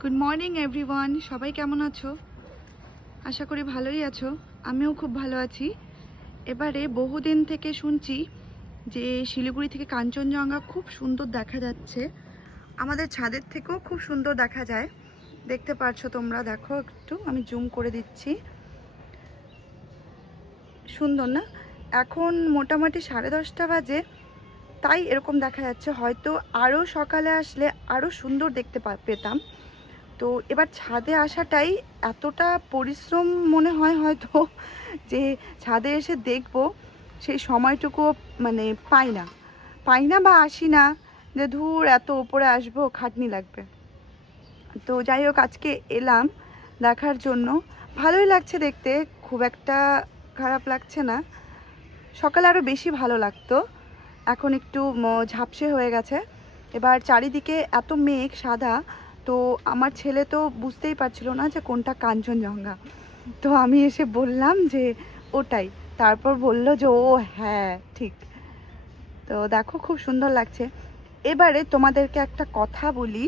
Good morning everyone, সবাই কেমন আছো? আশা করি ভালোই আছো। আমিও খুব ভালো আছি। এবারে বহুদিন থেকে শুনছি যে শিলিগুড়ি থেকে কাঞ্চনজঙ্ঘা খুব সুন্দর দেখা যাচ্ছে। আমাদের ছাদের থেকেও খুব সুন্দর দেখা যায়। দেখতে পারছো তোমরা, দেখো একটু আমি জুম করে দিচ্ছি। সুন্দর না? এখন মোটামুটি 10:30 বাজে, তাই এরকম দেখা যাচ্ছে। হয়তো আরও সকালে আসলে আরও সুন্দর দেখতে পেতাম। তো এবার ছাদে আসাটাই এতটা পরিশ্রম মনে হয় হয়তো, যে ছাদে এসে দেখব সেই সময়টুকুও মানে পাই না বা আসি না, যে ধুর এত ওপরে আসবো, খাটনি লাগবে। তো যাই হোক, আজকে এলাম দেখার জন্য। ভালোই লাগছে দেখতে, খুব একটা খারাপ লাগছে না। সকালে আরও বেশি ভালো লাগতো, এখন একটু ঝাপসে হয়ে গেছে। এবার চারিদিকে এত মেঘ সাদা, তো আমার ছেলে তো বুঝতেই পারছিল না যে কোনটা কাঞ্চনজঙ্ঘা। তো আমি এসে বললাম যে ওটাই, তারপর বলল যে ও হ্যাঁ ঠিক। তো দেখো খুব সুন্দর লাগছে। এবারে তোমাদেরকে একটা কথা বলি,